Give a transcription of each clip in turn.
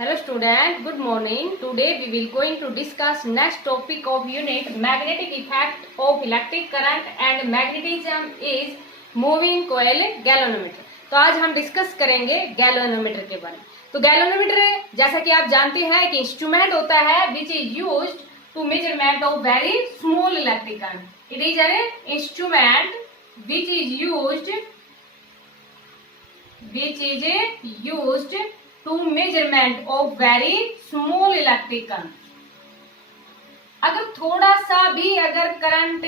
Hello student, good morning. Today we will going to discuss next topic of unit magnetic effect of electric current and magnetism is moving coil galvanometer. तो आज हम discuss करेंगे galvanometer के बारे में। तो galvanometer जैसा कि आप जानते हैं कि इंस्ट्रूमेंट होता है which is used to measurement of very small electric current. It is an instrument which is used to measurement of very small electric current. अगर थोड़ा सा भी अगर करंट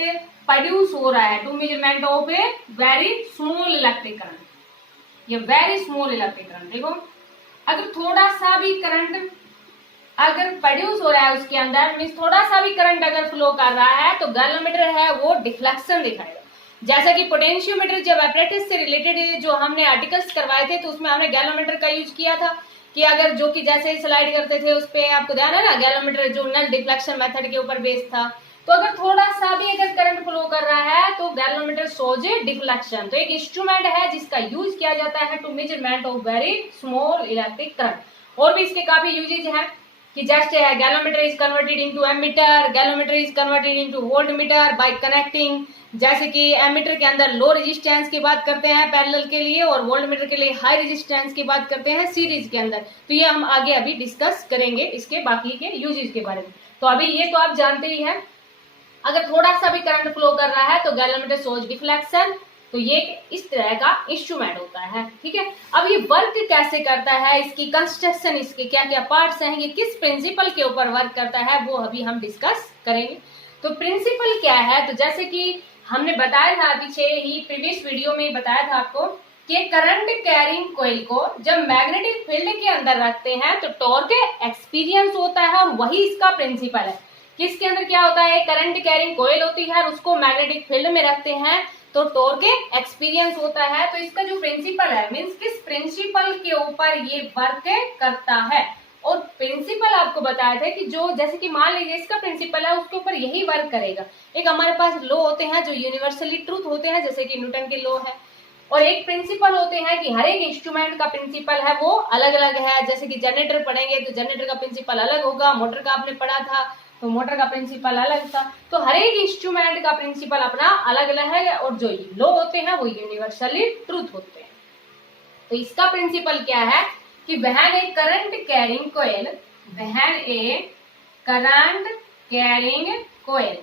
प्रोड्यूस हो रहा है to measurement of a very small electric current, ये very small electric current. देखो अगर थोड़ा सा भी करंट अगर प्रोड्यूस हो रहा है उसके अंदर मीन्स थोड़ा सा भी करंट अगर फ्लो कर रहा है तो गैल्वेनोमीटर है वो डिफ्लेक्शन दिखाएगा। जैसा कि पोटेंशियोमीटर जब एपरेटस से रिलेटेड जो हमने आर्टिकल्स करवाए थे तो उसमें हमने गैल्वेनोमीटर का यूज किया था कि अगर जो कि जैसे स्लाइड करते थे उस पे आपको ध्यान है ना, गैल्वेनोमीटर जो नल डिफ्लेक्शन मेथड के ऊपर बेस्ड था। तो अगर थोड़ा सा भी अगर करंट फ्लो कर रहा है तो गैल्वेनोमीटर शोज डिफ्लेक्शन। तो एक इंस्ट्रूमेंट है जिसका यूज किया जाता है to measurement of very small electric current. और भी इसके काफी यूजेज हैं कि जैसे है galvanometer is converted into ammeter, galvanometer is converted into voltmeter by connecting. जैसे कि एमीटर के अंदर लो रेजिस्टेंस की बात करते हैं पैरेलल के लिए और वोल्टमीटर के लिए हाई रेजिस्टेंस की बात करते हैं सीरीज के अंदर। तो ये हम आगे अभी डिस्कस करेंगे इसके बाकी के यूजेस के बारे में। तो अभी ये तो आप जानते ही हैं, अगर थोड़ा सा भी करंट फ्लो कर रहा है तो गैल्वेनोमीटर शोज डिफ्लेक्शन। तो ये इस तरह का इंस्ट्रूमेंट होता है, ठीक है। अब ये वर्क कैसे करता है, इसकी कंस्ट्रक्शन, इसके क्या क्या पार्ट्स हैं, ये किस प्रिंसिपल के ऊपर वर्क करता है वो अभी हम डिस्कस करेंगे। तो प्रिंसिपल क्या है, तो जैसे कि हमने बताया था पीछे ही प्रीवियस वीडियो में बताया था आपको कि करंट कैरिंग कॉइल को जब मैग्नेटिक फील्ड के अंदर रखते हैं तो टॉर्क एक्सपीरियंस होता है और वही इसका प्रिंसिपल है। किसके अंदर क्या होता है, करंट कैरिंग कॉइल होती है और उसको मैग्नेटिक फील्ड में रखते हैं तो टॉर्क एक्सपीरियंस होता है। तो इसका जो प्रिंसिपल है मीन्स किस प्रिंसिपल के ऊपर ये वर्क करता है। और प्रिंसिपल आपको बताया था कि जो जैसे कि मान लीजिए इसका प्रिंसिपल है उसके ऊपर यही वर्क करेगा। एक हमारे पास लॉ होते हैं जो यूनिवर्सली ट्रूथ होते हैं जैसे कि न्यूटन के लॉ है, और एक प्रिंसिपल होते हैं कि हर एक इंस्ट्रूमेंट का प्रिंसिपल है वो अलग अलग है। जैसे कि जनरेटर पढ़ेंगे तो जनरेटर का प्रिंसिपल अलग होगा, मोटर का आपने पढ़ा था तो मोटर का प्रिंसिपल अलग था। तो हर एक इंस्ट्रूमेंट का प्रिंसिपल अपना अलग अलग है और जो लॉ होते हैं वो यूनिवर्सली ट्रूथ होते हैं। तो इसका प्रिंसिपल क्या है कि when A current carrying coil, when A current carrying coil,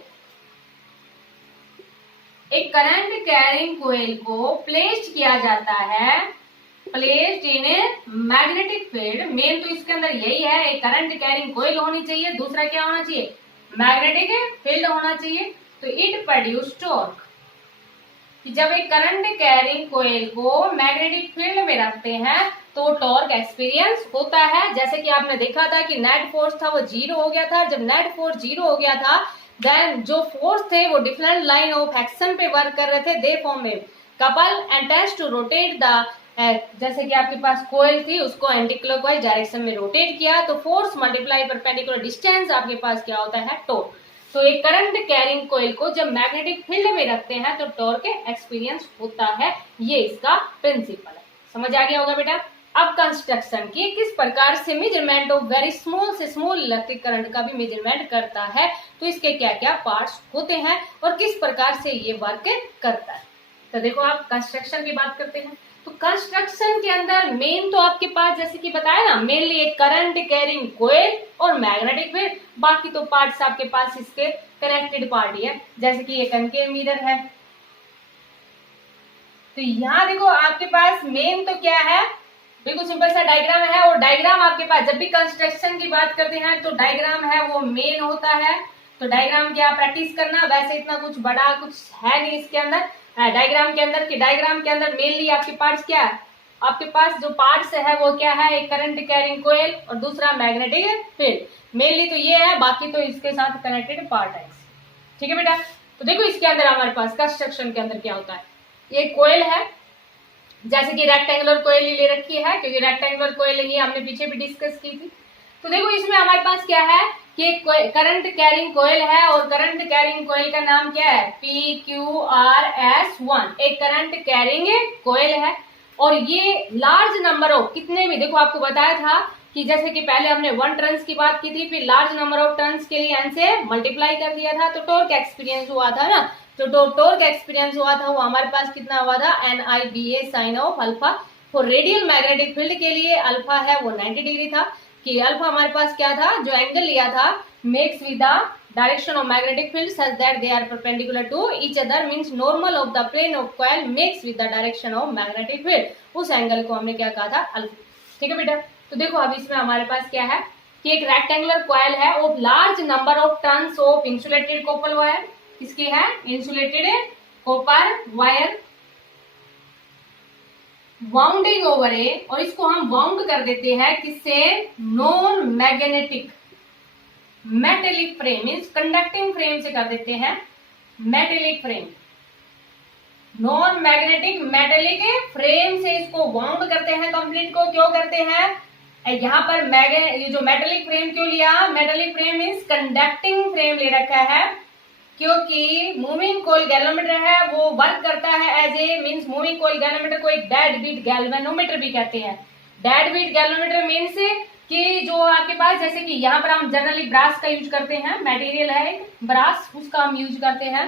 एक करंट कैरिंग कॉइल को प्लेस्ड किया जाता है, placed in A magnetic field. Main तो इसके अंदर यही है, एक करंट कैरिंग कॉइल होनी चाहिए, दूसरा क्या होना चाहिए, मैग्नेटिक फील्ड होना चाहिए। तो इट प्रोड्यूस टॉर्क, कि जब एक करंट कैरिंग कॉइल को मैग्नेटिक फील्ड में रखते हैं तो टॉर्क एक्सपीरियंस होता है। जैसे कि आपने देखा था कि नेट फोर्स था वो जीरो हो गया था। जब नेट फोर्स जीरो हो गया था देन जो फोर्स थे वो डिफरेंट लाइन ऑफ एक्शन पे वर्क कर रहे थे, दे फॉर्म में couple and tends to rotate the, जैसे कि आपके पास कोयल थी उसको एंटी क्लॉकवाइज डायरेक्शन में रोटेट किया तो फोर्स मल्टीप्लाई परपेंडिकुलर डिस्टेंस आपके पास क्या होता है, टॉर्क। तो एक करंट कैरिंग कॉइल को जब मैग्नेटिक फील्ड में रखते हैं तो टॉर्क एक्सपीरियंस होता है, ये इसका प्रिंसिपल है। समझ आ गया होगा बेटा। अब कंस्ट्रक्शन की किस प्रकार से मेजरमेंट ऑफ वेरी स्मॉल से स्मॉल इलेक्ट्रिक करंट का भी मेजरमेंट करता है, तो इसके क्या क्या पार्ट्स होते हैं और किस प्रकार से ये वर्क करता है। तो देखो आप कंस्ट्रक्शन की बात करते हैं तो कंस्ट्रक्शन के अंदर मेन तो आपके पास जैसे कि बताया ना, मेनली एक करंट कैरिंग कॉइल और मैग्नेटिक फील्ड, बाकी तो पार्ट्स आपके पास इसके कनेक्टेड पार्ट ही है। जैसे कि ये कनकेव मिरर है, तो यहाँ देखो आपके पास मेन तो क्या है, बिल्कुल सिंपल सा डायग्राम है। और डायग्राम आपके पास जब भी कंस्ट्रक्शन की बात करते हैं तो डायग्राम है वो मेन होता है। तो डायग्राम क्या प्रैक्टिस करना, वैसे इतना कुछ बड़ा कुछ है नहीं इसके अंदर डायग्राम के अंदर। कि डायग्राम के अंदर मेनली आपके पार्ट्स क्या है, आपके पास जो पार्ट्स है वो क्या है, एक करंट कैरिंग कॉइल और दूसरा मैग्नेटिक फील्ड। मेनली तो ये है, बाकी तो इसके साथ कनेक्टेड पार्ट है, ठीक है बेटा। तो देखो इसके अंदर हमारे पास कंस्ट्रक्शन के अंदर क्या होता है, ये कॉइल है जैसे कि रेक्टेंगुलर कॉइल ले रखी है क्योंकि रेक्टेंगुलर कॉइल ही हमने पीछे भी डिस्कस की थी। तो देखो इसमें हमारे पास क्या है कि करंट कैरिंग कॉइल है और करंट कैरिंग कॉइल का नाम क्या है, PQRS1, एक करंट कैरिंग कॉइल है। और ये लार्ज नंबर ऑफ कितने भी, देखो आपको बताया था कि जैसे कि पहले हमने 1 टर्न्स की बात की थी, फिर लार्ज नंबर ऑफ टर्न्स के लिए n से मल्टीप्लाई कर दिया था, तो टॉर्क एक्सपीरियंस हुआ था ना। तो टॉर्क एक्सपीरियंस हुआ था वो हमारे पास कितना हुआ था, NIBA sine of alpha. For radial magnetic field के लिए अल्फा है वो 90 डिग्री था, कि अल्फा हमारे पास क्या था, जो एंगल लिया था makes with the direction of magnetic field such that they are perpendicular to each other, means normal of the plane of coil makes with the direction of magnetic field, उस angle को हमने क्या कहा था, alpha. ठीक है बेटा। तो देखो अब इसमें हमारे पास क्या है कि एक रेक्टेंगुलर कॉइल है of large number of turns of insulated copper wire, किसकी है, insulated copper wire, wounding over a, और इसको हम वाउंड कर देते हैं किससे, non magnetic metallic frame, means conducting frame से कर देते हैं, metallic frame, non magnetic metallic frame से इसको वाउंड करते हैं कंप्लीट को। क्यों करते हैं, यहाँ पर ये जो मेटेलिक फ्रेम क्यों लिया, metallic frame means conducting frame ले रखा है, क्योंकि मूविंग कॉइल गैल्वेनोमीटर है वो वर्क करता है as a, means moving coil galvanometer को एक डेड बीट गैल्वेनोमीटर भी कहते हैं। डेड बीट गैल्वेनोमीटर मीन्स कि जो आपके पास, जैसे कि यहाँ पर हम जनरली ब्रास का यूज करते हैं, मटेरियल है ब्रास, उसका हम यूज करते हैं।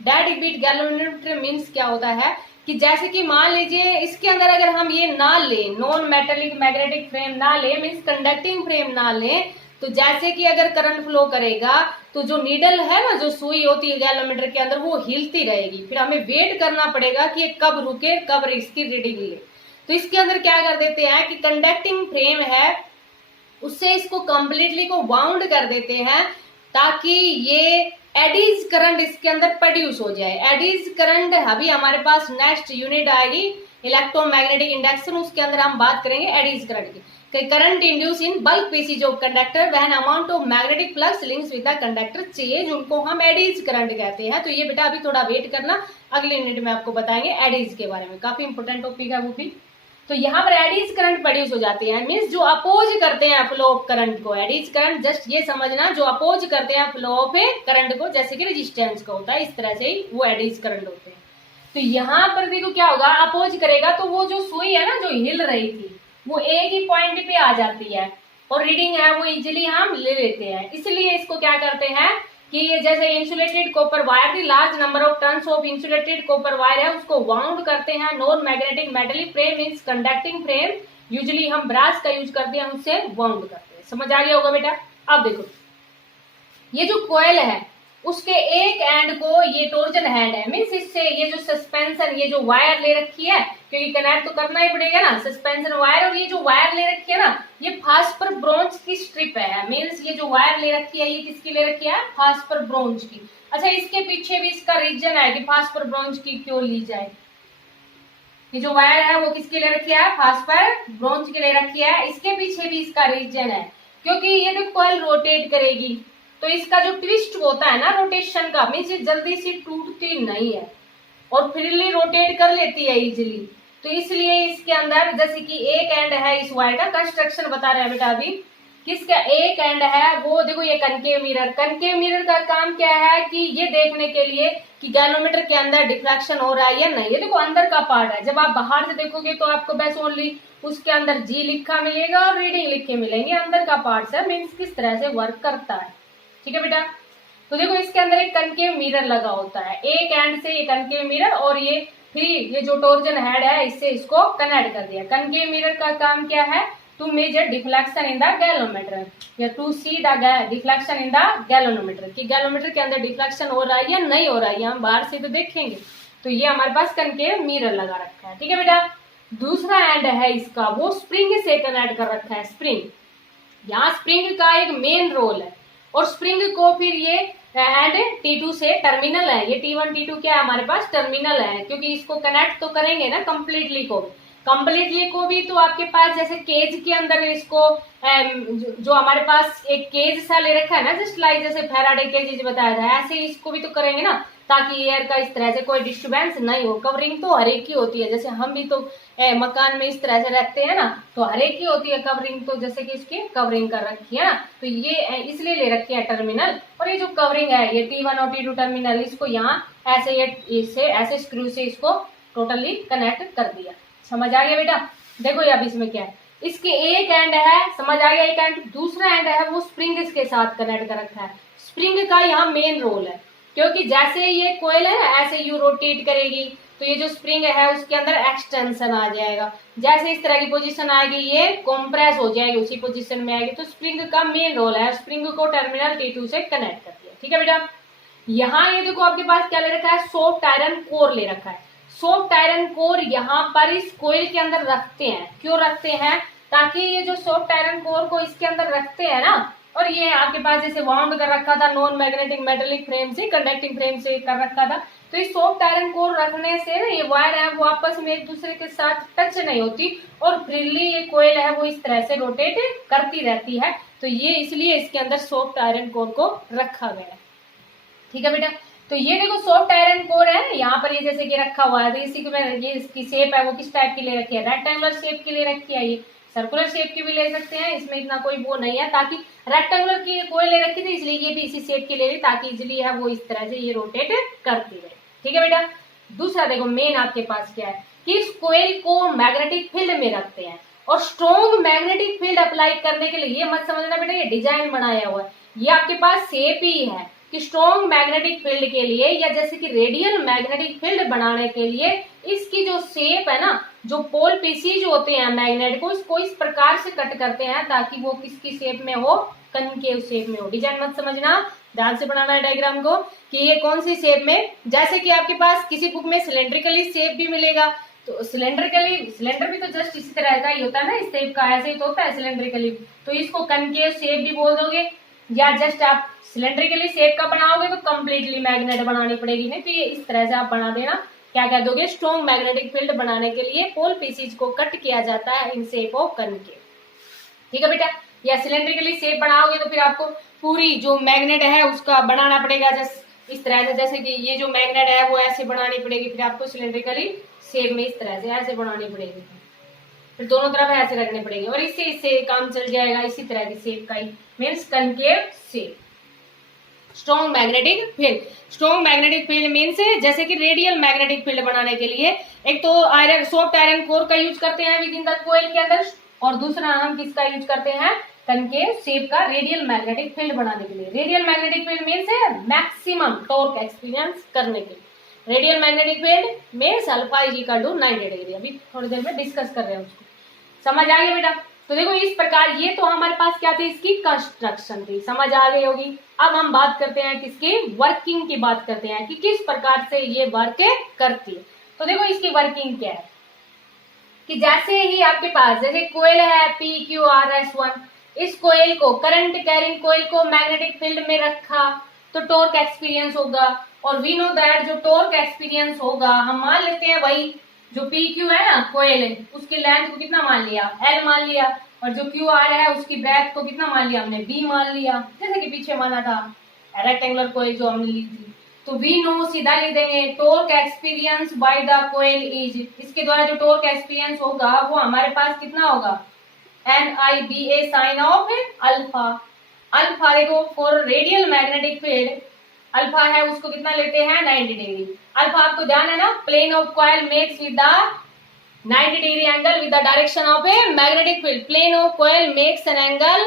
डेड बीट गैल्वेनोमीटर मीन्स क्या होता है कि जैसे कि मान लीजिए इसके अंदर अगर हम ये ना ले, नॉन मेटेलिक मैग्नेटिक फ्रेम ना ले, मीन्स कंडक्टिंग फ्रेम ना ले, तो जैसे कि अगर करंट फ्लो करेगा तो जो नीडल है ना, जो सुई होती है गैल्वेनोमीटर के अंदर, वो हिलती रहेगी, फिर हमें वेट करना पड़ेगा कि ये कब रुके, कब इसकी रीडिंग ले। तो इसके अंदर क्या कर देते हैं कि कंडक्टिंग फ्रेम है उससे इसको कंप्लीटली को वाउंड कर देते हैं, ताकि ये एडीज करंट इसके अंदर प्रोड्यूस हो जाए। एडीज करंट अभी हमारे पास नेक्स्ट यूनिट आएगी इलेक्ट्रोमैग्नेटिक इंडक्शन, उसके अंदर हम बात करेंगे एडीज करंट की। Current induce in bulk pieces of conductor when amount of magnetic flux links with the conductor change, उनको हम एडीज करंट कहते हैं। तो ये बेटा अभी थोड़ा वेट करना, अगले यूनिट में आपको बताएंगे एडीज के बारे में, काफी इंपोर्टेंट टॉपिक है वो भी। तो यहाँ पर एडीज करंट प्रोड्यूस हो जाती है, मीन्स जो अपोज करते हैं फ्लो ऑफ करंट को। एडीज करंट जस्ट ये समझना, जो अपोज करते हैं फ्लो ऑफ करंट को, जैसे कि रेजिस्टेंस का होता है, इस तरह से ही वो एडीज करंट होते हैं। तो यहाँ पर देखो क्या होगा, अपोज करेगा तो वो जो सुई है ना जो हिल रही थी वो एक ही पॉइंट पे आ जाती है, और रीडिंग है वो इजिली हम ले लेते हैं। इसलिए इसको क्या करते हैं कि ये जैसे इंसुलेटेड कॉपर वायर थी, large number of turns of insulated copper wire है, उसको वाउंड करते हैं non magnetic metallic frame means conducting frame, usually हम ब्रास का यूज करते हैं, उससे वाउंड करते हैं। समझ आ गया होगा बेटा। अब देखो ये जो कॉइल है उसके एक एंड को ये टॉर्जन हैंड है, मीन्स इससे ये जो सस्पेंशन, ये जो वायर ले रखी है, क्योंकि कनेक्ट तो करना ही पड़ेगा ना सस्पेंशन वायर, और ये जो वायर ले रखी है ना ये फास्पर ब्रोंज की स्ट्रिप है, मीन्स ये जो वायर ले रखी है ये किसकी ले रखी है, फास्पर ब्रोंज की। अच्छा, इसके पीछे भी इसका रीजन है कि फास्पर ब्रोंज की क्यों ली जाए। ये जो वायर है वो किसकी ले रखी है, फास्पर ब्रोंज की ले रखी है। इसके पीछे भी इसका रीजन है, क्योंकि ये जो कॉइल रोटेट करेगी तो इसका जो ट्विस्ट होता है ना रोटेशन का, मीन्स ये जल्दी से टूटती नहीं है और फ्रीली रोटेट कर लेती है इजिली। तो इसलिए इसके अंदर जैसे कि एक एंड है इस वायर का, कंस्ट्रक्शन बता रहे हैं बेटा अभी, किसका एक एंड है वो देखो ये कनकेव मिरर। कनकेव मिरर का काम क्या है कि ये देखने के लिए कि गैल्वेनोमीटर के अंदर डिफ्रैक्शन हो रहा है या नहीं। ये देखो अंदर का पार्ट है, जब आप बाहर से देखोगे तो आपको बस ओनली उसके अंदर जी लिखा मिलेगा और रीडिंग लिखे मिलेंगे, अंदर का पार्ट है मीन्स किस तरह से वर्क करता है। ठीक है बेटा। तो देखो इसके अंदर एक कनकेव मिरर लगा होता है, एक एंड से ये कनकेव मिरर और ये फिर ये जो टॉर्जन हेड है इससे इसको कनेक्ट कर दिया। कनकेव मिरर का काम क्या है, to measure deflection in the galvanometer या to see the deflection in the galvanometer, कि गैल्वेनोमीटर के अंदर डिफ्लेक्शन हो रहा है या नहीं हो रहा है, हम बाहर से तो देखेंगे। तो ये हमारे पास कनकेव मिरर लगा रखा है। ठीक है बेटा। दूसरा एंड है इसका वो स्प्रिंग से कनेक्ट कर रखा है। स्प्रिंग, यहाँ स्प्रिंग का एक मेन रोल है, और स्प्रिंग को फिर ये एंड T2 से टर्मिनल है, ये T1 T2 क्या है हमारे पास टर्मिनल है, क्योंकि इसको कनेक्ट तो करेंगे ना कंप्लीटली को भी। तो आपके पास जैसे केज के अंदर इसको जो हमारे पास एक केज सा ले रखा है ना, जस्ट लाइक जैसे फैराडे केज बताया था, ऐसे इसको भी तो करेंगे ना, ताकि एयर का इस तरह से कोई डिस्टर्बेंस नहीं हो। कवरिंग तो हर एक की होती है, जैसे हम भी तो मकान में इस तरह से रहते हैं ना, तो हर एक की होती है कवरिंग, तो जैसे कि इसकी कवरिंग कर रखी है ना, तो ये इसलिए ले रखी है टर्मिनल। और ये जो कवरिंग है ये T1 और T2 टर्मिनल, इसको यहाँ ऐसे इससे स्क्रू से इसको टोटली कनेक्ट कर दिया। समझ आ गया बेटा। देखो अब इसमें क्या है, इसके एक एंड है, समझ आ गया, एक एंड, दूसरा एंड है वो स्प्रिंग इसके साथ कनेक्ट कर रखा है। स्प्रिंग का यहाँ मेन रोल है, क्योंकि जैसे ये कोयल है ऐसे यू रोटेट करेगी तो ये जो स्प्रिंग है उसके अंदर एक्सटेंशन आ जाएगा, जैसे इस तरह की पोजीशन आएगी ये कॉम्प्रेस हो जाएगी, उसी पोजीशन में आएगी। तो स्प्रिंग का मेन रोल है, स्प्रिंग को टर्मिनल T2 से कनेक्ट करती है। ठीक है बेटा, यहाँ ये देखो आपके पास क्या ले रखा है, सॉफ्ट आयरन कोर ले रखा है। सॉफ्ट आयरन कोर यहाँ पर इस कोयल के अंदर रखते हैं, क्यों रखते हैं, ताकि ये जो सॉफ्ट आयरन कोर को इसके अंदर रखते हैं ना, और ये आपके पास जैसे वाउंड कर रखा था नॉन मैग्नेटिक मेटेलिक फ्रेम से, कंडक्टिंग फ्रेम से कर रखा था, तो इस सॉफ्ट आयरन कोर रखने से ना ये वायर है वो आपस में एक दूसरे के साथ टच नहीं होती और फ्रीली ये कोयल है वो इस तरह से रोटेट करती रहती है। तो ये इसलिए इसके अंदर सॉफ्ट आयरन कोर को रखा गया है। ठीक है बेटा, तो ये देखो सॉफ्ट आयरन कोर है, यहाँ पर ये जैसे कि रखा हुआ है, तो इसी को ये इसकी शेप है वो किस टाइप की ले रखी है, रेक्टेंगुलर शेप की ले रखी है, ये सर्कुलर शेप की भी ले सकते हैं, इसमें इतना कोई वो नहीं है, ताकि रेक्टेंगुलर की कोई ले रखी थी इसलिए ये भी इसी शेप की ले रही, ताकि इजिली है वो इस तरह से ये रोटेट करती रहे। ठीक है बेटा, दूसरा देखो मेन आपके पास क्या है कि इस कोयल को मैग्नेटिक फील्ड में रखते हैं, और स्ट्रॉन्ग मैग्नेटिक फील्ड अप्लाई करने के लिए ये मत समझना बेटा ये डिजाइन बनाया हुआ है, ये आपके पास शेप ही है कि स्ट्रॉन्ग मैग्नेटिक फील्ड के लिए या जैसे कि रेडियल मैग्नेटिक फील्ड बनाने के लिए इसकी जो शेप है ना, जो पोल पीसीज होते हैं मैग्नेट को, इसको इस प्रकार से कट करते हैं ताकि वो किसकी शेप में हो, कनकेव शेप में हो। डिजाइन मत समझना, ध्यान से बनाना है डायग्राम को कि ये कौन सी शेप में, जैसे कि आपके पास किसी बुक में सिलेंड्रिकली शेप भी मिलेगा, तो सिलेंडर भी तो जस्ट इसी तरह का ही होता है ना, इस शेप का ऐसे ही तो होता है सिलेंड्रिकली, तो इसको कनकेव शेप भी बोल दोगे, या जस्ट आप सिलेंड्रिकली शेप का बनाओगे तो कंप्लीटली मैग्नेट बनानी पड़ेगी, नहीं तो ये इस तरह से आप बना देना, क्या कह दोगे, स्ट्रॉन्ग मैग्नेटिक फील्ड बनाने के लिए पोल पीसीज को कट किया जाता है इन शेप ऑफ कनकेव। ठीक है बेटा, या सिलेंड्रिकली शेप बनाओगे तो फिर आपको पूरी जो मैग्नेट है उसका बनाना पड़ेगा जस्ट इस तरह से, जैसे कि ये जो मैग्नेट है वो ऐसे बनानी पड़ेगी, फिर आपको सिलेंड्रिकली शेप में इस तरह से ऐसे बनानी पड़ेगी, फिर दोनों तरफ ऐसे रखने पड़ेंगे, और इससे काम चल जाएगा, इसी तरह की शेप का ही means concave shape. Strong magnetic field, strong magnetic field means जैसे कि रेडियल मैग्नेटिक फील्ड बनाने के लिए एक तो आयरन सॉफ्ट आयरन कोर का यूज करते हैं विद इन द कोयल के अंदर, और दूसरा हम किसका यूज करते हैं, कनकेव शेप का रेडियल मैग्नेटिक फील्ड बनाने के लिए। Radial magnetic field means maximum torque experience करने के लिए, radial magnetic field means alpha is equal to 90 degree, अभी थोड़ी देर में डिस्कस कर रहे हैं उसको, समझ आ गया बेटा। तो देखो इस प्रकार ये तो हमारे पास क्या थी, इसकी कंस्ट्रक्शन थी, समझ आ गई होगी। अब हम बात करते हैं किसकी, वर्किंग की बात करते हैं कि किस प्रकार से ये वर्क करती है। तो देखो इसकी वर्किंग क्या है कि जैसे ही आपके पास जैसे कोयल है PQRS1, इस कोयल को करंट कैरिंग कोयल को मैग्नेटिक फील्ड में रखा तो टॉर्क एक्सपीरियंस होगा, और वी नो दैट जो टॉर्क एक्सपीरियंस होगा हम मान लेते हैं वही जो PQ है ना कोयल है उसकी लेंथ को कितना मान लिया, L मान लिया, और जो QR है उसकी ब्रेथ को कितना मान लिया हमने, B मान लिया, जैसे कि पीछे माना था रेक्टेंगुलर कोयल जो हमने ली थी। तो वी नो सीधा लिख देंगे torque experience by the coil is, इसके द्वारा जो टॉर्क एक्सपीरियंस होगा वो हमारे पास कितना होगा, NIBA sine of alpha. Alpha देखो for radial magnetic field alpha है उसको कितना लेते हैं 90 डिग्री। अल्फा आपको ध्यान है ना, plane of coil makes with the 90 degree angle with the direction of a magnetic field, plane of coil makes an angle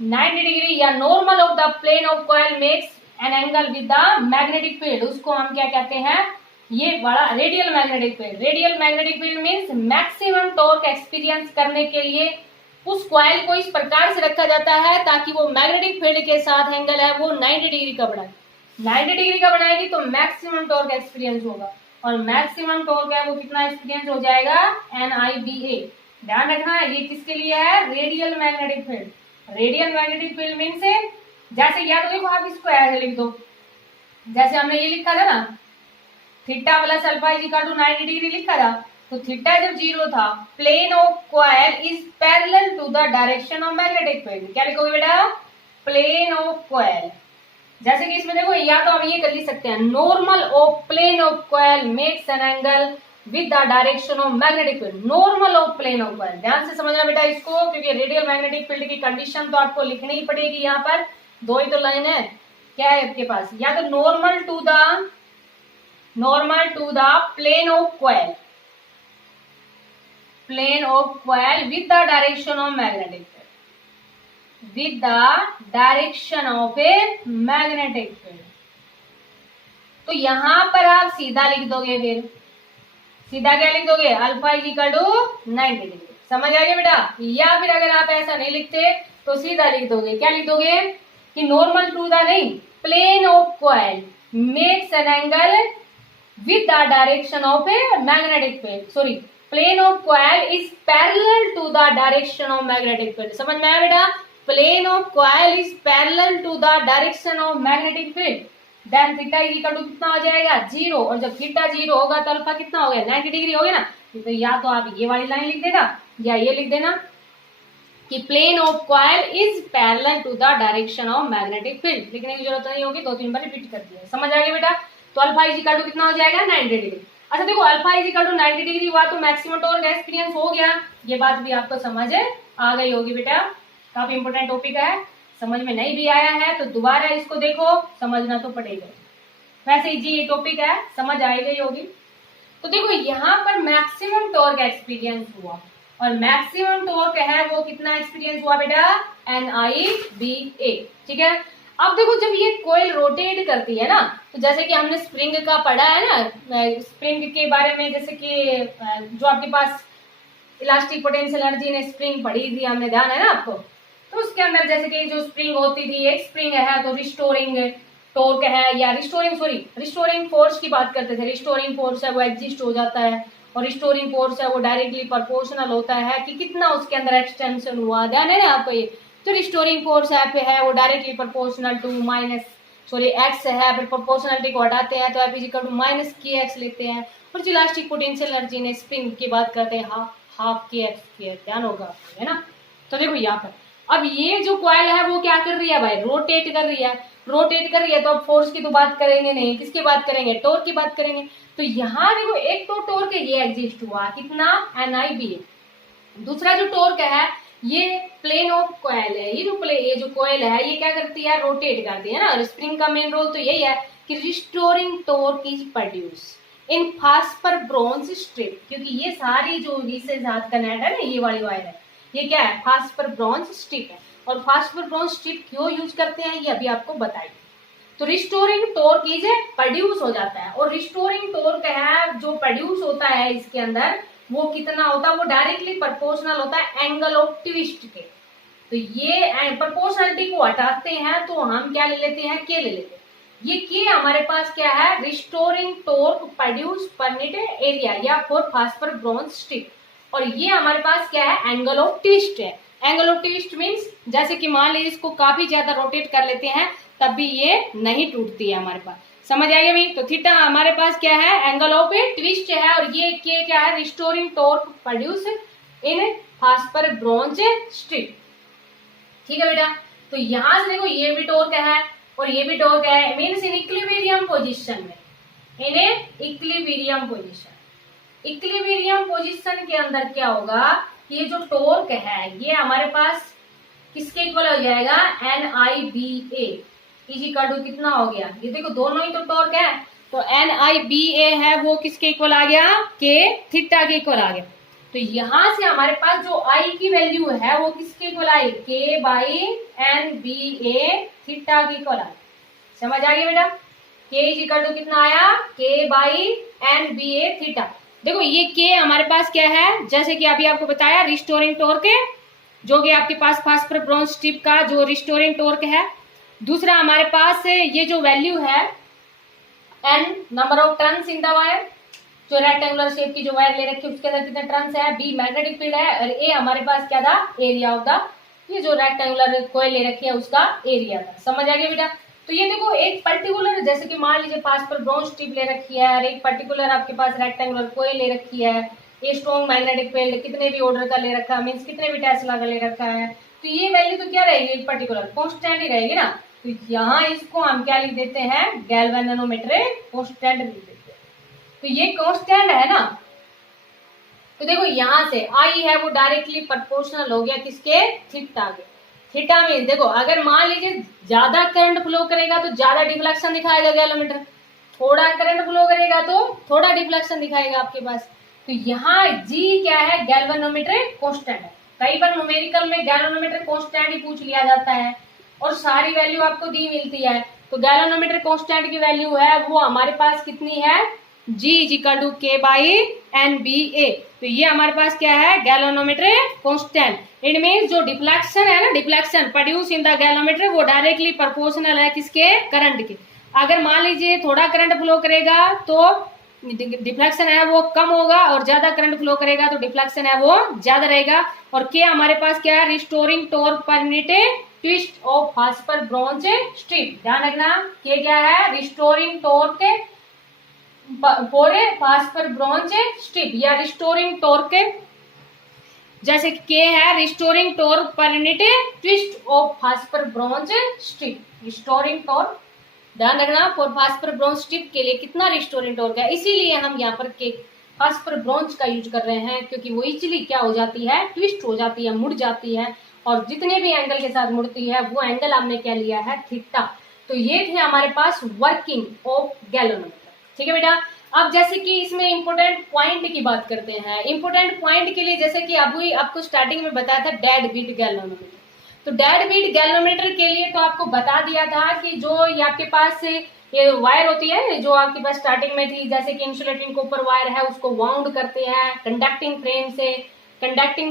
90 degree, या normal of the plane of coil makes an angle with the magnetic field, उसको हम क्या कहते हैं, ये बड़ा radial magnetic field. Radial magnetic field means maximum torque experience करने के लिए उस कॉइल को इस प्रकार से रखा जाता है ताकि वो मैग्नेटिक फील्ड के साथ एंगल है वो 90 डिग्री का बनाए, 90 डिग्री का बनाएगी तो मैक्सिमम टॉर्क एक्सपीरियंस होगा, और मैक्सिमम टॉर्क है वो कितना एक्सपीरियंस हो जाएगा, NIBA। ध्यान रखना है ये किसके लिए है, radial magnetic field. Radial magnetic field means जैसे या तो देखो आप इसको ऐसे लिख दो, जैसे हमने ये लिखा था ना theta plus alpha is equal to 90 degree लिखा था, तो थीटा जब 0 था plane of coil is parallel to the direction of magnetic field, क्या लिखोगे बेटा, प्लेन ऑफ कॉइल। जैसे कि इसमें देखो या तो हम ये कर लिख सकते हैं normal of plane of coil makes an angle with the direction of magnetic field, normal of plane of coil. ध्यान से समझना बेटा इसको, क्योंकि रेडियल मैग्नेटिक फील्ड की कंडीशन तो आपको लिखनी ही पड़ेगी, यहाँ पर दो ही तो लाइन है, क्या है आपके पास, या तो normal to the plane of coil, plane of coil with the direction of magnetic field, with the direction of a magnetic field। तो यहां पर आप सीधा लिख दोगे, फिर सीधा क्या लिख दोगे, alpha is equal to 90 degree. समझ आ गया बेटा? या फिर अगर आप ऐसा नहीं लिखते तो सीधा लिख दोगे, क्या लिख दोगे कि नॉर्मल टू द नहीं, plane of coil makes an angle with the direction of a magnetic field, sorry, plane of coil is parallel to the direction of magnetic field। समझ में आया बेटा? plane of coil is parallel to the direction of magnetic field, then theta is equal to कितना हो जाएगा, 0। और जब theta 0 होगा तो अल्फा कितना हो गया, 90 डिग्री हो गया ना। तो या तो आप ये वाली लाइन लिख देना या ये लिख देना कि plane of coil is parallel to the direction of magnetic field. लिखने की जरूरत नहीं होगी, 2-3 बार रिपीट कर दिया। समझ आ गया बेटा? तो अल्फा इज इक्वल टू कितना हो जाएगा, 90 डिग्री। अच्छा देखो, alpha is equal to 90 degree हुआ तो मैक्सिमम टॉर्क एक्सपीरियंस हो गया। ये बात भी आपको समझ आ गई होगी बेटा, काफी इंपोर्टेंट टॉपिक है। समझ में नहीं भी आया है तो दोबारा इसको देखो, समझना तो पड़ेगा। वैसे ही जी ये टॉपिक है, समझ आ गई होगी। तो देखो यहाँ पर मैक्सिमम टॉर्क एक्सपीरियंस हुआ, और मैक्सिमम टॉर्क है वो कितना एक्सपीरियंस हुआ बेटा, NIBA। ठीक है। अब देखो जब ये कोयल रोटेट करती है ना, तो जैसे कि हमने स्प्रिंग का पढ़ा है ना, स्प्रिंग के बारे में, जैसे कि जो आपके पास इलास्टिक पोटेंशियल एनर्जी ने स्प्रिंग पढ़ी थी, हमने ध्यान है ना आपको। तो उसके अंदर जैसे कि जो स्प्रिंग होती थी, एक स्प्रिंग है तो रिस्टोरिंग टॉर्क है, या रिस्टोरिंग फोर्स की बात करते थे। रिस्टोरिंग फोर्स है वो एग्जिस्ट हो जाता है, और रिस्टोरिंग फोर्स है वो डायरेक्टली प्रोपोर्शनल होता है कि कितना उसके अंदर एक्सटेंशन हुआ। ध्यान है ना आपको? ये जो रिस्टोरिंग फोर्स है वो डायरेक्टली प्रोपोर्शनल टू एक्स है, फिर प्रोपोर्शनलिटी को हटाते हैं तो F is equal to minus K X लेते हैं। और जो इलास्टिक पोटेंशियल एनर्जी ने स्प्रिंग की बात करते हैं हाफ के एक्स स्क्वायर। ध्यान होगा आपको, है ना? तो देखो यहाँ पर अब ये जो कॉइल है वो क्या कर रही है भाई, रोटेट कर रही है। रोटेट कर रही है तो अब फोर्स की तो बात करेंगे नहीं, किसकी बात करेंगे, टॉर्क की बात करेंगे। तो यहाँ देखो एक तो टॉर्क ये एग्जिस्ट हुआ, कितना, NIBA। दूसरा जो टॉर्क है ये प्लेन ऑफ कॉइल है, ये जो कॉइल है ये क्या करती है, रोटेट करती है ना। और स्प्रिंग का मेन रोल तो यही है कि restoring torque is produce in phosphor bronze strip, क्योंकि ये सारी जो से साथ कनेक्ट है ना, ये वाली वायर है, ये क्या है, फास्पर ब्रॉन्ज स्ट्रिप है। और फास्पर ब्रॉन्ज स्ट्रिप क्यों यूज करते हैं ये अभी आपको बताइए। तो रिस्टोरिंग टॉर्क इज प्रोड्यूस हो जाता है, और रिस्टोरिंग टॉर्क है जो प्रोड्यूस होता है इसके अंदर वो कितना होता है, वो डायरेक्टली प्रोपोर्शनल होता है एंगल ऑफ ट्विस्ट के। तो ये प्रोपोर्शनलिटी को हटाते हैं तो हम क्या ले लेते हैं, के ले लेते हैं। ये के हमारे पास क्या है, restoring torque produce per unit area या फॉर फास्पर ब्रॉन्ज स्ट्रिप। और ये हमारे पास क्या है, एंगल ऑफ ट्विस्ट है। एंगल ऑफ ट्विस्ट मीन्स जैसे कि मान लीजिए इसको काफी ज्यादा रोटेट कर लेते हैं तब भी ये नहीं टूटती है हमारे पास। समझ आएगा भाई? तो थीटा हमारे पास क्या है, एंगल ऑफ ट्विस्ट है, और ये के क्या है, restoring torque produce in phosphor bronze strip. ठीक है बेटा? तो यहां से देखो ये भी टॉर्क है और ये भी टॉर्क है, मीन्स इन इक्विलिब्रियम पोजीशन में, in equilibrium position. Equilibrium position के अंदर क्या होगा, ये जो टॉर्क है ये हमारे पास किसके इक्वल हो जाएगा, NIBA इज इक्वल टू कितना हो गया, ये देखो दोनों ही तो टॉर्क है, तो NIBA है वो किसके इक्वल आ गया, के थीटा के इक्वल आ गया। तो यहां से हमारे पास जो I की वैल्यू है वो किसके इक्वल आई, के बाई NBA थीटा के इक्वल आई। समझ आ गया बेटा? के इज इक्वल टू कितना आया, के बाई NBA थीटा। देखो ये के हमारे पास क्या है, जैसे कि अभी आपको बताया रिस्टोरिंग टॉर्क है, जो कि आपके पास फास्पर ब्रॉन्ज स्ट्रिप का जो रिस्टोरिंग टॉर्क है। दूसरा हमारे पास ये जो वैल्यू है N number of turns in the wire, जो रेक्टेंगुलर शेप की जो वायर ले रखी है उसके अंदर कितने टर्न्स है, B मैग्नेटिक फील्ड है, और A हमारे पास क्या था, एरिया ऑफ द, ये जो रेक्टेंगुलर कॉइल ले रखी है उसका एरिया था। समझ आ गया बेटा? तो ये देखो एक पर्टिकुलर, जैसे कि मान लीजिए फास्पर ब्रॉन्ज स्ट्रिप ले रखी है और एक पर्टिकुलर आपके पास रेक्टेंगुलर कॉइल ले रखी है, ये स्ट्रॉन्ग मैग्नेटिक फील्ड कितने भी ऑर्डर का ले रखा है, मीन्स कितने भी टेस्ला का ले रखा है, तो ये वैल्यू तो क्या रहेगी, पर्टिकुलर कांस्टेंट ही रहेगी ना। तो यहाँ इसको हम क्या लिख देते हैं, गैल्वेनोमीटर कांस्टेंट लिख देते हैं। तो ये कांस्टेंट है ना, तो देखो यहाँ से आई है वो डायरेक्टली प्रोपोर्शनल हो गया किसके, थीटा के। थीटा में देखो अगर मान लीजिए ज्यादा करंट फ्लो करेगा तो ज्यादा डिफ्लेक्शन दिखाएगा गैलोमीटर, थोड़ा करंट फ्लो करेगा तो थोड़ा डिफ्लेक्शन दिखाएगा आपके पास। तो यहाँ जी क्या है, गैल्वेनोमीटर कांस्टेंट है। कई बार न्यूमेरिकल में गैल्वेनोमीटर कांस्टेंट ही पूछ लिया जाता है और सारी वैल्यू आपको दी मिलती है। तो गैल्वेनोमीटर कांस्टेंट की वैल्यू है वो हमारे पास कितनी है, G is equal to K by NBA। तो ये हमारे पास क्या है, गैल्वेनोमीटर कांस्टेंट। इट मींस जो डिफ्लेक्शन है ना, deflection produce in the galvanometer वो डायरेक्टली प्रोपोर्शनल है किसके, करंट के। अगर मान लीजिए थोड़ा करंट फ्लो करेगा तो डिफ्लेक्शन है वो कम होगा, और ज्यादा करंट फ्लो करेगा तो डिफ्लेक्शन है वो ज्यादा रहेगा। और के हमारे पास क्या है, restoring torque per unit twist of phosphor bronze strip. ध्यान रखना, के क्या है, restoring torque for phosphor bronze strip या रिस्टोरिंग टॉर्क, जैसे के है restoring torque per unit twist of phosphor bronze strip. Restoring torque ध्यान रखना फॉर फास्पर ब्रॉन्ज स्ट्रिप के लिए कितना रिस्टोरिंग टॉर्क है, इसीलिए हम यहाँ पर के फास्पर ब्रॉन्ज का यूज कर रहे हैं, क्योंकि वो इजीली क्या हो जाती है, ट्विस्ट हो जाती है, मुड़ जाती है, और जितने भी एंगल के साथ मुड़ती है वो एंगल हमने क्या लिया है, थीटा। तो ये थे हमारे पास वर्किंग ऑफ गैल्वेनोमीटर। ठीक है बेटा, अब जैसे कि इसमें इंपोर्टेंट पॉइंट की बात करते हैं। इंपोर्टेंट पॉइंट के लिए जैसे कि अभी आपको स्टार्टिंग में बताया था डेड बीट गैल्वेनोमीटर। तो डेड बीट गैल्वेनोमीटर के लिए तो आपको बता दिया था कि जो ये आपके पास ये वायर होती है जो आपके पास स्टार्टिंग में थी, जैसे कि इंसुलेटिंग कॉपर वायर है उसको वाउंड करते हैं कंडक्टिंग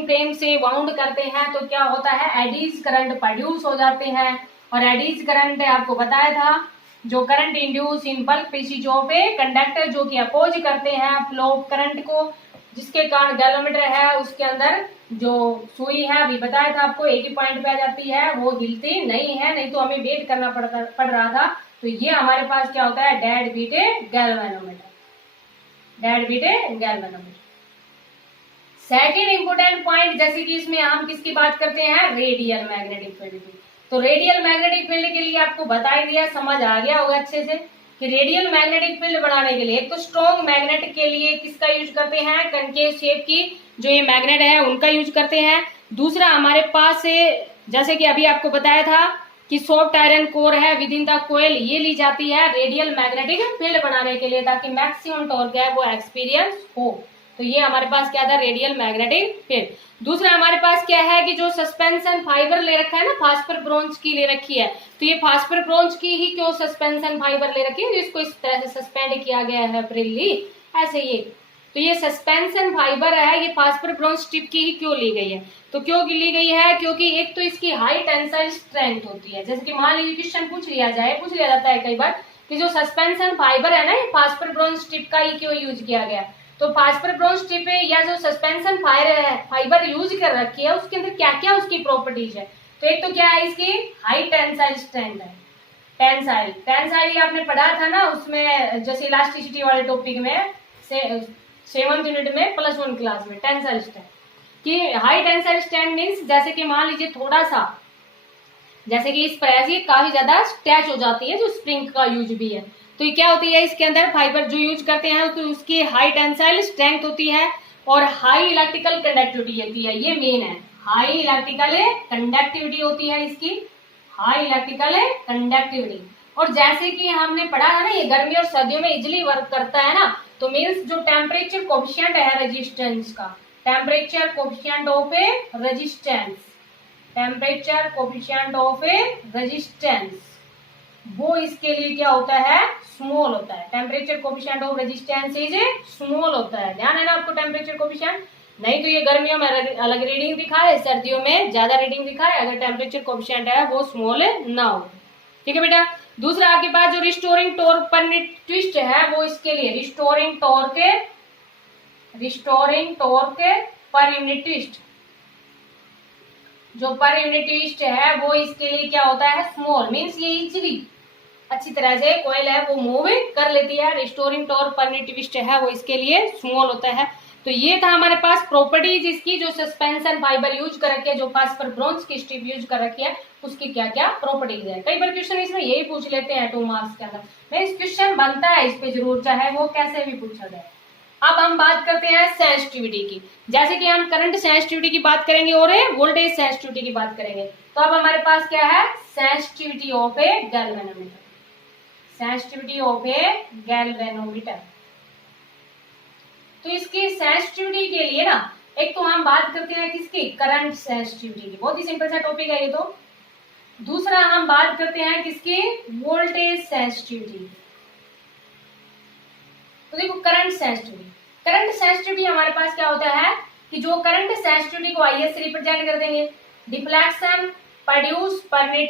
फ्रेम से वाउंड करते हैं, तो क्या होता है, एडीज करंट प्रोड्यूस हो जाते हैं। और एडीज करंट आपको बताया था जो current induce in bulk pieces of conductor, जो कि अपोज करते हैं फ्लो ऑफ करंट को, जिसके कारण गैल्वेनोमीटर है उसके अंदर जो सुई है, अभी बताया था आपको, एक ही पॉइंट पे आ जाती है, वो हिलती नहीं है, नहीं तो हमें वेट करना पड़ रहा था। तो ये हमारे पास क्या होता है, dead beat galvanometer, dead beat galvanometer. Second important point, जैसे कि इसमें हम किसकी बात करते हैं, रेडियल मैग्नेटिक फील्ड की। तो रेडियल मैग्नेटिक फील्ड के लिए आपको बता ही दिया, समझ आ गया होगा अच्छे से कि रेडियल मैग्नेटिक फील्ड बनाने के लिए एक तो स्ट्रॉन्ग मैग्नेट के लिए किसका यूज करते हैं, कनकेव शेप की जो ये मैग्नेट है उनका यूज करते हैं। दूसरा हमारे पास जैसे कि अभी आपको बताया था कि सॉफ्ट आयरन कोर है विद इन द कोयल, ये ली जाती है रेडियल मैग्नेटिक फील्ड बनाने के लिए, ताकि मैक्सिमम टॉर्क है वो एक्सपीरियंस हो। तो ये हमारे पास क्या था, रेडियल मैग्नेटिक फील्ड। दूसरा हमारे पास क्या है कि जो सस्पेंशन फाइबर ले रखा है ना, फास्पर ब्रोंज की ले रखी है, तो ये फास्पर ब्रोंज की ही क्यों सस्पेंशन फाइबर ले रखी है, जिसको इस तरह से सस्पेंड किया गया है फ्रीली ऐसे ये। तो ये सस्पेंशन फाइबर है, ये फास्पर ब्रोंज स्ट्रिप की ही क्यों ली गई है, तो क्यों ली गई है, क्योंकि एक तो इसकी हाई टेंसाइल स्ट्रेंथ होती है। जैसे कि मान लीजिए क्वेश्चन पूछ लिया जाता है कई बार कि जो सस्पेंशन फाइबर है ना, ये फास्पर ब्रोंज स्ट्रिप का ही क्यों यूज किया गया। तो फास्पर ब्रोंज स्ट्रिप या जो सस्पेंशन फाइबर यूज कर रखी है उसके अंदर क्या क्या उसकी प्रॉपर्टीज है। तो एक तो क्या है, इसकी हाई टेंसाइल स्ट्रेंथ है। टेंसाइल आपने पढ़ा था ना उसमें, जैसे इलास्टिसिटी वाले टॉपिक में 7th यूनिट में +1 क्लास में, टेंसाइल स्ट्रेंथ कि हाई टेंसाइल स्ट्रेंथ मीन्स जैसे कि मान लीजिए थोड़ा सा, जैसे कि इस पर काफी ज्यादा स्ट्रेच हो जाती है, जो स्प्रिंग का यूज भी है, तो ये क्या होती है, इसके अंदर फाइबर जो यूज करते हैं तो उसकी हाई टेंसाइल स्ट्रेंथ होती है और हाई इलेक्ट्रिकल कंडक्टिविटी होती है। ये मेन है, हाई इलेक्ट्रिकल कंडक्टिविटी होती है इसकी, हाई इलेक्ट्रिकल कंडक्टिविटी। और जैसे कि हमने पढ़ा है ना, ये गर्मी और सर्दियों में इजिली वर्क करता है ना, तो मीन्स जो टेम्परेचर कोफिशिएंट है रेजिस्टेंस का, temperature coefficient of A resistance, temperature coefficient of A resistance, वो इसके लिए क्या होता है, स्मॉल होता है। Temperature coefficient of resistance is small होता है। ध्यान है ना आपको टेम्परेचर कोफिशिएंट, नहीं तो ये गर्मियों में अलग रीडिंग दिखाए, सर्दियों में ज्यादा रीडिंग दिखाए, अगर टेम्परेचर कोफिशिएंट है वो स्मॉल ना हो। ठीक है बेटा। दूसरा आपके पास जो रिस्टोरिंग टॉर्क पर ट्विस्ट है वो इसके लिए restoring torque per unit twist, जो पर यूनिट ट्विस्ट है वो इसके लिए क्या होता है, स्मॉल, मीन्स ये इजीली अच्छी तरह से कोयल है वो मूव कर लेती है। Restoring torque per unit twist है वो इसके लिए स्मॉल होता है। तो ये था हमारे पास प्रॉपर्टीज इसकी, जो सस्पेंशन फाइबर यूज कर रखी है, जो फास्पर ब्रोंज की स्ट्रिप यूज कर रखी है, उसकी क्या क्या प्रॉपर्टीज है। कई बार क्वेश्चन इसमें यही पूछ लेते हैं 2 मार्क्स के अंदर, नहीं इस क्वेश्चन बनता है इस पे जरूर, चाहे वो कैसे भी पूछा जाए। अब हम बात करते हैं सेंसिटिविटी की, जैसे कि हम करंट सेंसिटिविटी की बात करेंगे और वोल्टेज सेंसिटिविटी की बात करेंगे। तो अब हमारे पास क्या है, sensitivity of A galvanometer, sensitivity of A galvanometer. तो इसकी सेंसिटिविटी के लिए ना, एक तो हम बात करते हैं किसकी, करंट सेंसिटिविटी की, बहुत ही सिंपल सा टॉपिक है ये तो। दूसरा हम बात करते हैं किसकी, वोल्टेज सेंसिटिविटी। तो देखो करंट सेंसिटिविटी हमारे पास क्या होता है कि जो करंट सेंसिटिविटी को आई से रिप्रेजेंट कर देंगे, deflection produce per unit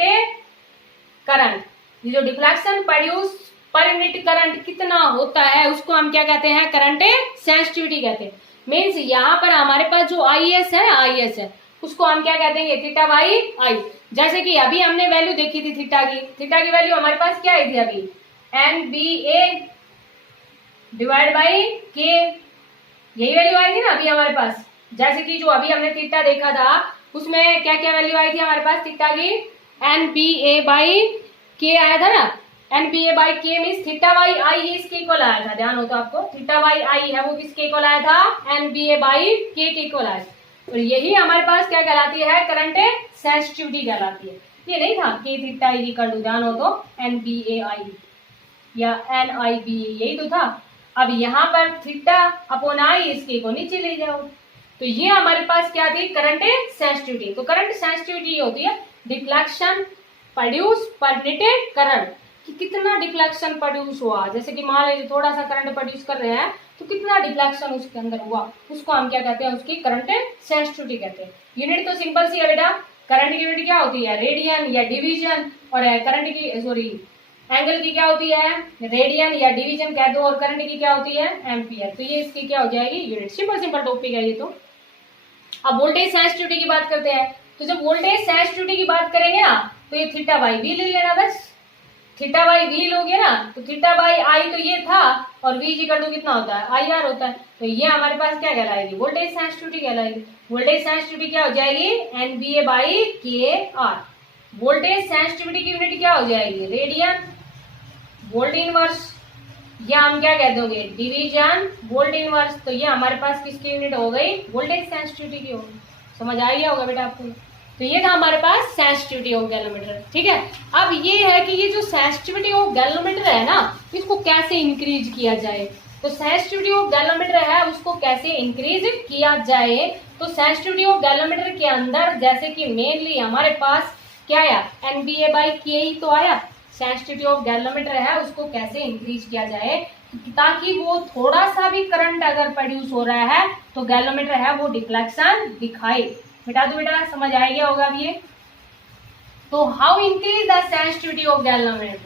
current. ये जो deflection produce per unit current कितना होता है उसको हम क्या कहते हैं, करंट सेंसिटिविटी कहते हैं। मीन्स यहाँ पर हमारे पास जो आई एस है उसको हम क्या कहते हैं, थीटा बाई आई। जैसे कि अभी हमने वैल्यू देखी थी थीटा की वैल्यू हमारे पास क्या आई थी अभी, N B A divide by K, यही वैल्यू आई थी ना अभी हमारे पास। जैसे कि जो अभी हमने थीटा देखा था उसमें क्या क्या वैल्यू आई थी हमारे पास थीटा की, एन बी ए बाई के आया था ना, एन बी ए बाई के मीन्स थीटा बाई आई इसके इक्वल आया था, ध्यान हो तो आपको, थीटा बाई आई है वो किसके इक्वल आया था, एन बी ए बाई के इक्वल आया था। और यही हमारे पास क्या कहलाती है, करंट सेंसिटिविटी कहलाती है। ये नहीं था के थीटा इक्वल टू, ध्यान हो तो, एन बी ए आई या एन आई बी, यही तो था। अब यहाँ पर थीटा अपॉन आई इसके को नीचे ले जाओ, तो ये हमारे पास क्या थी, करंट सेंसिटिविटी। तो करंट सेंसिटिविटी होती है deflection produce per unit current, कि कितना डिफ्लेक्शन प्रोड्यूस हुआ। जैसे कि मान लीजिए थोड़ा सा करंट प्रोड्यूस कर रहे हैं तो कितना डिफ्लेक्शन उसके अंदर हुआ, उसको हम क्या कहते हैं, उसकी करंट सेंसिटिविटी कहते हैं। यूनिट तो सिंपल सी है बेटा, करंट की यूनिट क्या होती है, रेडियन या डिवीजन, और करंट की सॉरी एंगल की क्या होती है, रेडियन या डिवीजन कह दो, और करंट की क्या होती है, एम्पियर। तो ये इसकी क्या हो जाएगी, यूनिट। सिंपल टॉपिक है ये तो। अब वोल्टेज सेंसिटिविटी की बात करते हैं, तो जब वोल्टेज सेंसिटिविटी की बात करेंगे ना तो ये थीटा बाई वी ले लेना बस, थीटा बाई वी लोगे ना तो थीटा बाई आई तो ये था, और वी जी कर दो कितना होता है, आई आर होता है। तो ये हमारे पास क्या कहलाएगी, वोल्टेज सेंसिटिविटी कहलाएगी। वोल्टेज सेंसिटिविटी क्या हो जाएगी, एन बी ए बाई के आर। वोल्टेज सेंसिटिविटी की यूनिट क्या हो जाएगी, रेडियन वोल्ट इनवर्स, या हम क्या कह दोगे, डिवीजन वोल्ट इनवर्स। तो ये हमारे पास किसकी यूनिट हो गई, वोल्टेज सेंसिटिविटी की होगी। समझ आ गया होगा बेटा आपको। तो ये था हमारे पास सेंसिटिविटी ऑफ गैलोमीटर, ठीक है। अब ये है कि ये जो सेंसिटिविटी ऑफ गैलोमीटर है ना, इसको कैसे इंक्रीज किया जाए। तो सेंसिटिविटी ऑफ गैलोमीटर है उसको कैसे इंक्रीज किया जाए, तो सेंसिटिविटी ऑफ गैलोमीटर के अंदर जैसे कि मेनली हमारे पास क्या आया, एन बी ए बाई के ही तो आया। सेंसिटिविटी ऑफ गैलोमीटर है उसको कैसे इंक्रीज किया जाए ताकि वो थोड़ा सा भी करंट अगर प्रोड्यूस हो रहा है तो गैलोमीटर है वो डिफ्लेक्शन दिखाए। बेटा तो बेटा समझ आ गया होगा ये। तो how increase the sensitivity of galvanometer,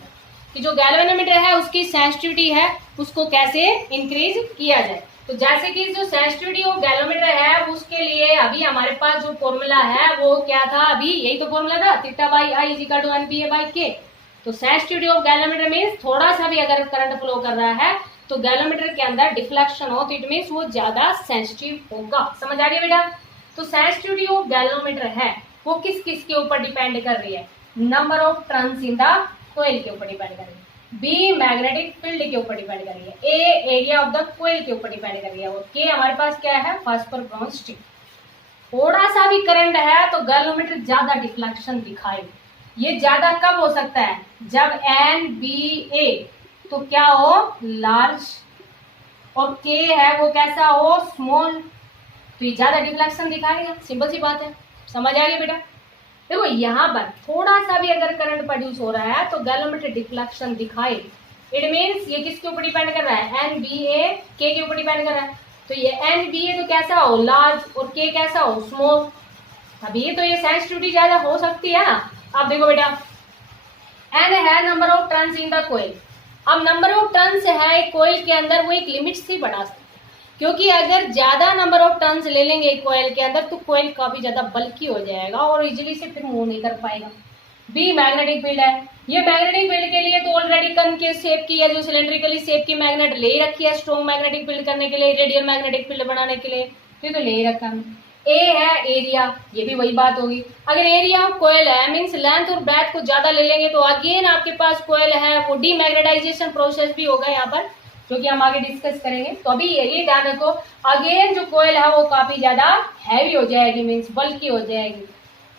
कि जो गैल्वेनोमीटर है उसकी सेंसिटिविटी है उसको कैसे इंक्रीज किया जाए। तो जैसे कि जो सेंसिटिविटी ऑफ गैल्वेनोमीटर है उसके लिए अभी हमारे पास जो फॉर्मूला है वो क्या था, अभी यही तो फॉर्मूला था, theta by I is equal to N B A by K. तो सेंसिटिविटी ऑफ गैल्वेनोमीटर मींस थोड़ा सा भी अगर करंट फ्लो कर रहा है तो गैल्वेनोमीटर के अंदर डिफ्लेक्शन हो तो इट मींस वो ज्यादा सेंसिटिव होगा। समझ आ रही है बेटा। तो सेंसिटिविटी ऑफ गैल्वेनोमीटर है वो किस किस के ऊपर डिपेंड कर रही है, number of turns in the coil के ऊपर डिपेंड कर रही है, बी मैग्नेटिक फील्ड के ऊपर डिपेंड कर रही है, ए एरिया ऑफ द कोयल के ऊपर डिपेंड कर रही है, और के हमारे पास क्या है, फास्फोर ब्रॉन्ज स्टिक। थोड़ा सा भी करंट है तो गैल्वेनोमीटर ज्यादा डिफ्लेक्शन दिखाए। ये ज्यादा कब हो सकता है, जब एन बी ए तो क्या हो, लार्ज, और के है वो कैसा हो, स्मॉल, तो ये ज्यादा डिफ्लेक्शन दिखाएगा। सिंपल सी बात है, समझ आ गया बेटा। देखो यहाँ पर थोड़ा सा भी अगर करंट प्रोड्यूस हो रहा है तो गैल्वेनोमीटर डिफ्लेक्शन दिखाए, इट मींस ये किसके ऊपर डिपेंड कर रहा है, एन बी ए के ऊपर डिपेंड कर रहा है। तो ये एन बी ए तो कैसा हो, लार्ज, और के कैसा हो, स्मॉल। अब ये तो ये सेंसिटिविटी ज्यादा हो सकती है ना। अब देखो बेटा, एन है number of turns in the coil. अब नंबर ऑफ टर्न्स है कोयल के अंदर वो एक लिमिट से बढ़ा सकते, क्योंकि अगर ज्यादा नंबर ऑफ टर्न्स ले लेंगे कोयल के अंदर तो कोयल काफी ज्यादा बल्की हो जाएगा और इजीली से फिर मूव नहीं कर पाएगा। बी मैग्नेटिक फील्ड है, ये मैग्नेटिक फील्ड के लिए तो ऑलरेडी कन के शेप की है, जो सिलेंड्रिकली शेप की मैग्नेट ले रखी है स्ट्रॉन्ग मैग्नेटिक फील्ड करने के लिए, रेडियल मैग्नेटिक फील्ड बनाने के लिए, तो ले रखा है। ए है एरिया, ये भी वही बात होगी। अगर एरिया ऑफ कोयल है मींस लेंथ और ब्रेथ को ज्यादा ले लेंगे तो अगेन आपके पास कोयल है वो डीमैग्नेटाइजेशन प्रोसेस भी होगा यहाँ पर, जो कि हम आगे डिस्कस करेंगे। तो अभी ये ध्यान रखो, अगेन जो कोयल है वो काफी ज्यादा हैवी हो जाएगी, मींस बल्की हो जाएगी।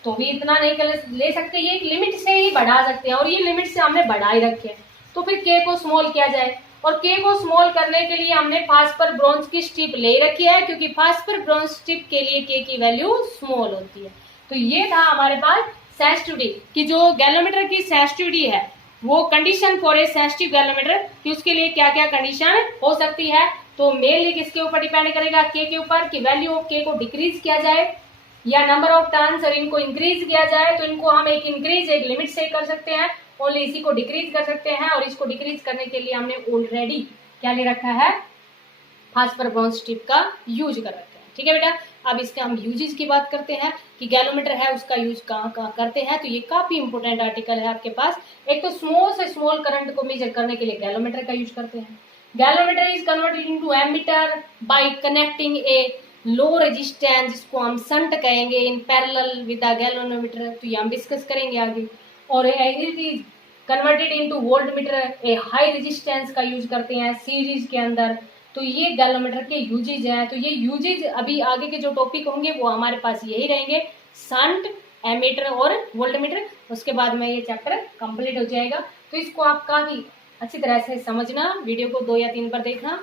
तो भी इतना नहीं कर ले सकते, ये एक लिमिट से ही बढ़ा सकते हैं, और ये लिमिट से हमने बढ़ा ही रखे हैं। तो फिर के को स्मॉल किया जाए, और के को स्मॉल करने के लिए हमने फास्फर ब्रोंज की स्ट्रिप ले रखी है, क्योंकि फास्फर ब्रोंज स्ट्रिप के लिए के की वैल्यू स्मॉल होती है। तो ये था हमारे पास सेंसिटिविटी कि जो गैलोमीटर की सेंसिटिविटी है वो condition for a sensitive galvanometer कि उसके लिए क्या क्या कंडीशन हो सकती है। तो मेनली किसके ऊपर डिपेंड करेगा, के ऊपर, कि वैल्यू ऑफ के को डिक्रीज किया जाए या नंबर ऑफ टर्न्स और इनको इंक्रीज किया जाए। तो इनको हम एक इंक्रीज एक लिमिट से कर सकते हैं, ओनली इसी को डिक्रीज कर सकते हैं, और इसको डिक्रीज करने के लिए हमने ऑलरेडी क्या ले रखा है, फास्फर ब्रोंज स्ट्रिप का यूज कर रखा है। ठीक है बेटा, अब इसके हम यूजेस की बात करते हैं कि गैलोमीटर है उसका यूज कहाँ कहाँ करते हैं। तो ये काफी इंपोर्टेंट आर्टिकल है आपके पास। एक तो स्मॉल से स्मॉल करंट को मेजर करने के लिए गैलोमीटर का यूज करते हैं। Galvanometer is converted into ammeter by connecting a low resistance, जिसको हम संट कहेंगे, in parallel with the galvanometer. तो ये हम डिस्कस करेंगे आगे। और it is converted into voltmeter, a high resistance का यूज करते हैं सीरीज के अंदर। तो ये गैलोमीटर के यूजेज हैं। तो ये यूजेज अभी आगे के जो टॉपिक होंगे वो हमारे पास यही रहेंगे, संट, एमीटर और वोल्टमीटर। उसके बाद में ये चैप्टर कंप्लीट हो जाएगा। तो इसको आप काफी अच्छी तरह से समझना, वीडियो को 2 या 3 बार देखना,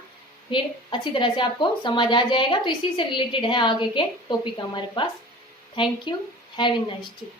फिर अच्छी तरह से आपको समझ आ जाएगा। तो इसी से रिलेटेड है आगे के टॉपिक हमारे पास। Thank you, have a nice day.